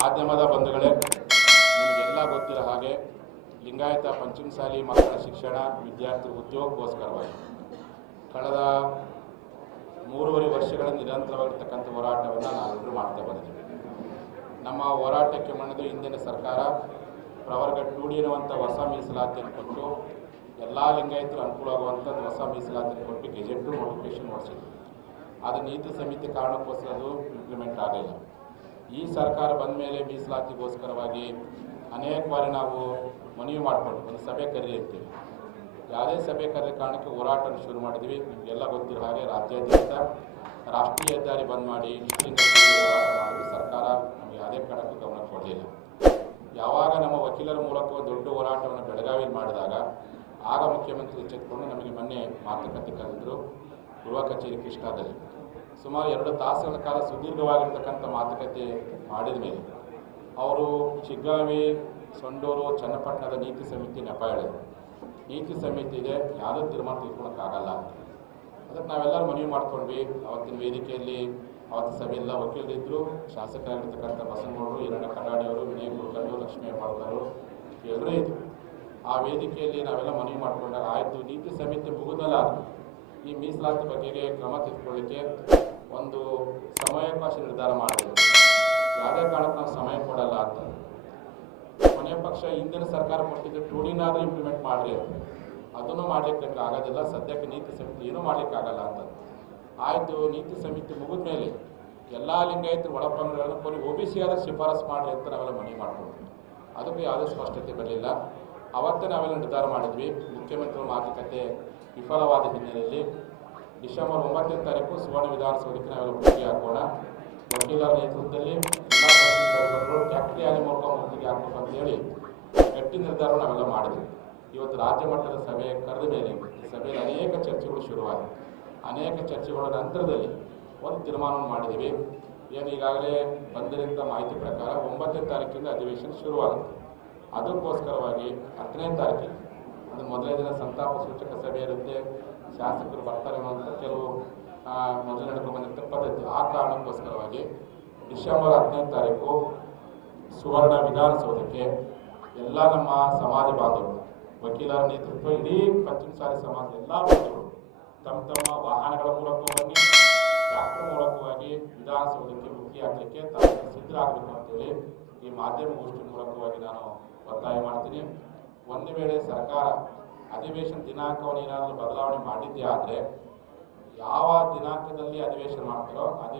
ಮಾಧ್ಯಮದ ಬಂಧುಗಳೇ, ನಿಮಗೆಲ್ಲ ಗೊತ್ತಿರೋ ಹಾಗೆ ಲಿಂಗಾಯತ ಪಂಚಮಸಾಲಿ ಮಕ್ಕಳ ಶಿಕ್ಷಣ, ವಿದ್ಯಾರ್ಥಿ ಉದ್ಯೋಗಕ್ಕೋಸ್ಕರವಾಗಿ. ಕಳೆದ ಮೂರುವರೆ ವರ್ಷಗಳ ನಿರಂತರವಾಗಿರ್ತಕ್ಕಂಥ ಹೋರಾಟವನ್ನು ನಾವೆಲ್ಲರೂ ಮಾಡ್ತಾ ಬಂದಿದ್ದೀವಿ. ನಮ್ಮ ಹೋರಾಟಕ್ಕೆ ಮಣಿದು ಹಿಂದಿನ ಸರ್ಕಾರ ಪ್ರವರ್ಗ ಟೂಡಿರುವಂಥ ಅನ್ನುವಂಥ ಹೊಸ ಮೀಸಲಾತಿಯನ್ನು ಕೊಟ್ಟು, ಎಲ್ಲ ಲಿಂಗಾಯತರು ಅನುಕೂಲವಾಗುವಂಥದ್ದು ಹೊಸ ಮೀಸಲಾತಿಯನ್ನು ಕೊಟ್ಟು ಗೆಜೆಟ್ಟು ನೋಟಿಫಿಕೇಶನ್ ಮಾಡಿಸಿದ್ರು ಅದು ನೀತಿ ಸಮಿತಿ ಕಾರಣಕ್ಕೋಸ್ಕರ ಅದು ಇಂಪ್ಲಿಮೆಂಟ್ ಆಗಲಿಲ್ಲ ಈ ಸರ್ಕಾರ ಬಂದ ಮೇಲೆ ಮೀಸಲಾತಿಗೋಸ್ಕರವಾಗಿ ಅನೇಕ ಬಾರಿ ನಾವು ಮನವಿ ಮಾಡಿಕೊಂಡು ಒಂದು ಸಭೆ ಕರೆದಿರ್ತೀವಿ ಯಾವುದೇ ಸಭೆ ಕರೆ ಕಾರಣಕ್ಕೆ ಹೋರಾಟವನ್ನು ಶುರು ಮಾಡಿದ್ವಿ. ನಿಮಗೆಲ್ಲ ಗೊತ್ತಿರೋ ಹಾಗೆ ರಾಜ್ಯಾದ್ಯಂತ ರಾಷ್ಟ್ರೀಯ ಹೆದ್ದಾರಿ ಬಂದ್ ಮಾಡಿ ಸರ್ಕಾರ ನಮಗೆ ಯಾವುದೇ ಕಾರಣಕ್ಕೂ ಗಮನ ಕೊಡಲಿಲ್ಲ. ಯಾವಾಗ ನಮ್ಮ ವಕೀಲರ ಮೂಲಕ ದೊಡ್ಡ ಹೋರಾಟವನ್ನು ಬೆಳಗಾವಿ ಮಾಡಿದಾಗ ಆಗ ಮುಖ್ಯಮಂತ್ರಿ ಎಚ್ಚೆತ್ತುಕೊಂಡು ನಮಗೆ ಮೊನ್ನೆ ಮಾತುಕತೆ ಕರೆದರು ಗೃಹ ಕಚೇರಿ ಕೃಷ್ಣಾದಲ್ಲಿ. ಸುಮಾರು ಎರಡು ತಾಸುಗಳ ಕಾಲ ಸುದೀರ್ಘವಾಗಿರ್ತಕ್ಕಂಥ ಮಾತುಕತೆ ಮಾಡಿದ ಮೇಲೆ ಅವರು ಶಿಗ್ಗಾವಿ, ಸೊಂಡೂರು, ಚನ್ನಪಟ್ಟಣದ ನೀತಿ ಸಮಿತಿ ನೆಪ ಹೇಳಿದರು ನೀತಿ ಸಮಿತಿ ಇದೆ, ಯಾವುದೂ ತೀರ್ಮಾನ ತೆಗೆದುಕೊಳ್ಳೋಕ್ಕಾಗಲ್ಲ. ಅದಕ್ಕೆ ನಾವೆಲ್ಲರೂ ಮನವಿ ಮಾಡ್ಕೊಂಡ್ವಿ. ಅವತ್ತಿನ ವೇದಿಕೆಯಲ್ಲಿ ಅವತ್ತು ಸಭೆಯೆಲ್ಲ ವಕೀಲರಿದ್ದರು ಶಾಸಕರಾಗಿರ್ತಕ್ಕಂಥ ಬಸನಗೌಡರು ಈರಣ್ಣ ಕಡಾಡಿಯವರು ವಿನಯ್ ಕುಲಕರ್ಣಿ ಲಕ್ಷ್ಮೀ ಹೆಬ್ಬಾಳ್ಕರು ಎಲ್ಲರೂ ಇದ್ದರು ಆ ವೇದಿಕೆಯಲ್ಲಿ ನಾವೆಲ್ಲ ಮನವಿ ಮಾಡಿಕೊಂಡಾಗ ಆಯಿತು, ನೀತಿ ಸಮಿತಿ ಮುಗಿದಲ್ಲ ಈ ಮೀಸಲಾತಿ ಬಗೆಗೆ ಕ್ರಮ ತೆಗೆದುಕೊಳ್ಳಿಕ್ಕೆ ಒಂದು ಸಮಯಾವಕಾಶ ನಿರ್ಧಾರ ಮಾಡಬೇಕು ಯಾವುದೇ ಕಾರಣಕ್ಕೆ ನಾವು ಸಮಯ ಕೊಡಲ್ಲ ಅಂತ. ಕೊನೆಯ ಪಕ್ಷ ಹಿಂದಿನ ಸರ್ಕಾರ ಕೊಟ್ಟಿದ್ದು ಟೂಡಿನಾದ್ರೂ ಇಂಪ್ಲಿಮೆಂಟ್ ಮಾಡಿರಿ ಅಂತ. ಅದನ್ನು ಮಾಡಲಿಕ್ಕೆ ಆಗೋದಿಲ್ಲ. ಸದ್ಯಕ್ಕೆ ನೀತಿ ಸಮಿತಿ ಏನೂ ಮಾಡಲಿಕ್ಕಾಗಲ್ಲ ಅಂತ. ಆಯಿತು, ನೀತಿ ಸಮಿತಿ ಮುಗಿದ ಮೇಲೆ ಎಲ್ಲ ಲಿಂಗಾಯತರು ಒಳಪಂಗಡಗಳನ್ನು ಕೊನೆ ಒ ಬಿ ಸಿ ಆದ ಶಿಫಾರಸು ಮಾಡಿ ಅಂತ ನಾವೆಲ್ಲ ಮನವಿ ಮಾಡ್ಬೋದು ಅದಕ್ಕೂ ಯಾವುದೇ ಸ್ಪಷ್ಟತೆ ಬರಲಿಲ್ಲ. ಅವತ್ತೇ ನಾವೆಲ್ಲ ನಿರ್ಧಾರ ಮಾಡಿದ್ವಿ. ಮುಖ್ಯಮಂತ್ರಿಗಳ ಮಾತುಕತೆ ವಿಫಲವಾದ ಹಿನ್ನೆಲೆಯಲ್ಲಿ ಡಿಸೆಂಬರ್ ಒಂಬತ್ತನೇ ತಾರೀಕು ಸುವರ್ಣ ವಿಧಾನಸೌಧಕ್ಕೆ ನಾವೆಲ್ಲ ಭೇಟಿ ಹಾಕೋಣ. ವಕೀಲರ ನೇತೃತ್ವದಲ್ಲಿ ಟ್ಯಾಕ್ಟ್ರಿ ಆಗಿ ಮೂಲಕ ಮುಂದಿಗೆ ಹಾಕಬೇಕು ಅಂತೇಳಿ ಗಟ್ಟಿ ನಿರ್ಧಾರ ನಾವೆಲ್ಲ ಮಾಡಿದ್ವಿ. ಇವತ್ತು ರಾಜ್ಯ ಮಟ್ಟದ ಸಭೆ ಕರೆದ ಮೇಲೆ ಈ ಸಭೆಯಲ್ಲಿ ಅನೇಕ ಚರ್ಚೆಗಳು ಶುರುವಾದವು. ಅನೇಕ ಚರ್ಚೆಗಳ ನಂತರದಲ್ಲಿ ಒಂದು ತೀರ್ಮಾನವನ್ನು ಮಾಡಿದ್ದೀವಿ. ಏನು ಈಗಾಗಲೇ ಬಂದಿರುವಂಥ ಮಾಹಿತಿ ಪ್ರಕಾರ ಒಂಬತ್ತನೇ ತಾರೀಕಿಂದ ಅಧಿವೇಶನ ಶುರುವಾಗುತ್ತೆ. ಅದಕ್ಕೋಸ್ಕರವಾಗಿ ಹತ್ತನೇ ತಾರೀಕಿಗೆ, ಅದು ಮೊದಲನೇ ದಿನ ಸಂತಾಪ ಸೂಚಕ ಸಭೆ ಇರುತ್ತೆ ಶಾಸಕರು ಬರ್ತಾರೆ ಅಂತ ಕೆಲವು ಮೊದಲು ನಡ್ಕೊಂಡು ಪದ್ಧತಿ ಆ ಕಾರಣಕ್ಕೋಸ್ಕರವಾಗಿ ಡಿಸೆಂಬರ್ ಹದಿನೈದು ತಾರೀಕು ಸುವರ್ಣ ವಿಧಾನಸೌಧಕ್ಕೆ ಎಲ್ಲ ನಮ್ಮ ಸಮಾಜ ಬಾಂಧವರು, ವಕೀಲರ ನೇತೃತ್ವ, ಇಡೀ ಸಾರಿ ಸಮಾಜ ಎಲ್ಲ ಬಾಂಧವರು ತಮ್ಮ ತಮ್ಮ ವಾಹನಗಳ ಮೂಲಕ ಬನ್ನಿ ಮೂಲಕವಾಗಿ ವಿಧಾನಸೌಧಕ್ಕೆ ಮುಖ್ಯ ಹಾಕಲಿಕ್ಕೆ ತಾವು ಸಿದ್ಧರಾಗಬೇಕು ಅಂತೇಳಿ ಈ ಮಾಧ್ಯಮ ಗೋಷ್ಠಿ ಮೂಲಕವಾಗಿ ನಾನು ಒತ್ತಾಯ ಮಾಡ್ತೀನಿ. ಒಂದು ವೇಳೆ ಸರ್ಕಾರ ಅಧಿವೇಶನ ದಿನಾಂಕವನ್ನು ಏನಾದರೂ ಬದಲಾವಣೆ ಮಾಡಿದ್ದೇ ಆದರೆ ಯಾವ ದಿನಾಂಕದಲ್ಲಿ ಅಧಿವೇಶನ ಮಾಡ್ತಾರೋ ಅದೇ